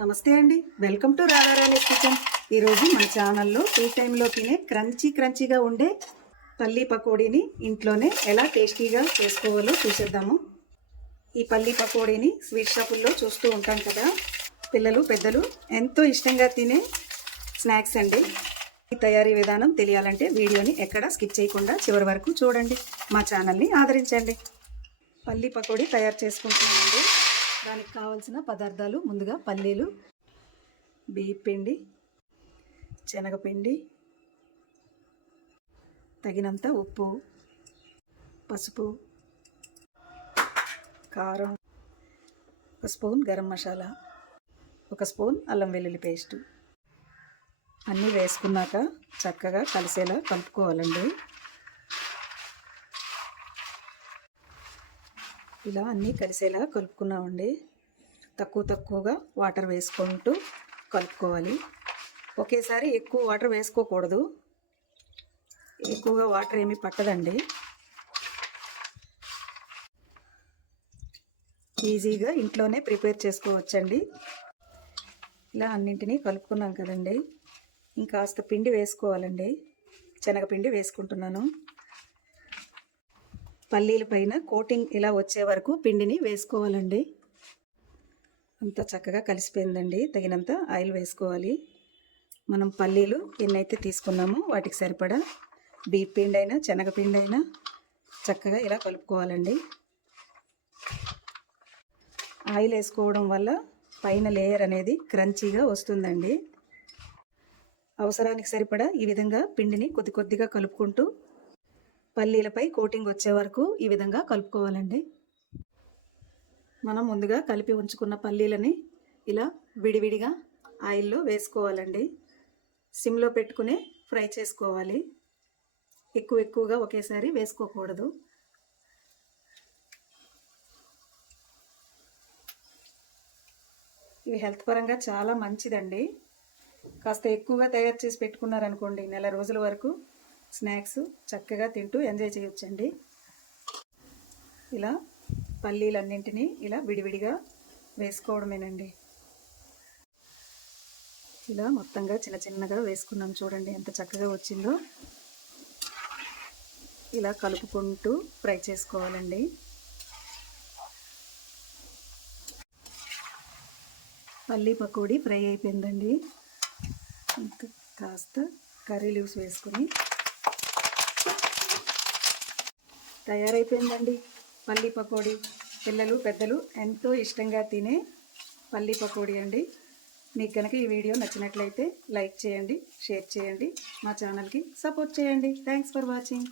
నమస్తే అండి. Welcome to Radharani kitchen. ఈరోజు మన ఛానల్లో టీ టైంలో తినే క్రంచీ క్రంచీగా ఉండే పల్లీ పకోడీని ఇంట్లోనే ఎలా టేస్టీగా చేసుకోవాలో చూసేద్దాము. ఈ పల్లీ పకోడీని స్వీట్ షాపుల్లో చూస్తూ ఉంటాం కదా. పిల్లలు పెద్దలు ఎంతో ఇష్టంగా తినే స్నాక్స్ అండి. ఈ తయారీ విధానం తెలియాలంటే వీడియోని ఎక్కడ స్కిప్ చేయకుండా చివరి వరకు చూడండి. మా ఛానల్ని ఆదరించండి. పల్లీ పకోడీ తయారు చేసుకుంటున్నామండి. దానికి కావాల్సిన పదార్థాలు ముందుగా పల్లీలు బియ్యం పిండి శనగపిండి తగినంత ఉప్పు పసుపు కారం ఒక స్పూన్ గరం మసాలా ఒక స్పూన్ అల్లం వెల్లుల్లి పేస్ట్. అన్నీ వేసుకున్నాక చక్కగా కలిసేలా కలుపుకోవాలండి. ఇలా అన్నీ కలిసేలా కలుపుకున్నామండి. తక్కువ తక్కువగా వాటర్ వేసుకుంటూ కలుపుకోవాలి. ఒకేసారి ఎక్కువ వాటర్ వేసుకోకూడదు. ఎక్కువగా వాటర్ ఏమీ పట్టదండి. ఈజీగా ఇంట్లోనే ప్రిపేర్ చేసుకోవచ్చండి. ఇలా అన్నింటినీ కలుపుకున్నాం కదండి. ఇంకాస్త పిండి వేసుకోవాలండి. శనగపిండి వేసుకుంటున్నాను. పల్లీల పైన కోటింగ్ ఇలా వచ్చే వరకు పిండిని వేసుకోవాలండి. అంత చక్కగా కలిసిపోయిందండి. తగినంత ఆయిల్ వేసుకోవాలి. మనం పల్లీలు ఎన్నైతే తీసుకున్నామో వాటికి సరిపడా బీప్ పిండి అయినా శనగపిండి అయినా చక్కగా ఇలా కలుపుకోవాలండి. ఆయిల్ వేసుకోవడం వల్ల పైన లేయర్ అనేది క్రంచీగా వస్తుందండి. అవసరానికి సరిపడా ఈ విధంగా పిండిని కొద్ది కొద్దిగా కలుపుకుంటూ పల్లీలపై కోటింగ్ వచ్చే వరకు ఈ విధంగా కలుపుకోవాలండి. మనం ముందుగా కలిపి ఉంచుకున్న పల్లీలని ఇలా విడివిడిగా ఆయిల్లో వేసుకోవాలండి. సిమ్లో పెట్టుకునే ఫ్రై చేసుకోవాలి. ఎక్కువ ఎక్కువగా ఒకేసారి వేసుకోకూడదు. ఇవి హెల్త్ పరంగా చాలా మంచిదండి. కాస్త ఎక్కువగా తయారు చేసి పెట్టుకున్నారనుకోండి నెల రోజుల వరకు స్నాక్స్ చక్కగా తింటూ ఎంజాయ్ చేయొచ్చండి. ఇలా పల్లీలన్నింటినీ ఇలా విడివిడిగా వేసుకోవడమేనండి. ఇలా మొత్తంగా చిన్న చిన్నగా వేసుకున్నాం చూడండి ఎంత చక్కగా వచ్చిందో. ఇలా కలుపుకుంటూ ఫ్రై చేసుకోవాలండి. పల్లీ పకోడీ ఫ్రై అయిపోయిందండి. కాస్త కర్రీ లీవ్స్ వేసుకుని తయారైపోయిందండి. పల్లీ పకోడీ. పిల్లలు పెద్దలు ఎంతో ఇష్టంగా తినే పల్లీ పకోడీ అండి. మీకు కనుక ఈ వీడియో నచ్చినట్లయితే లైక్ చేయండి షేర్ చేయండి మా ఛానల్కి సపోర్ట్ చేయండి. Thanks for watching.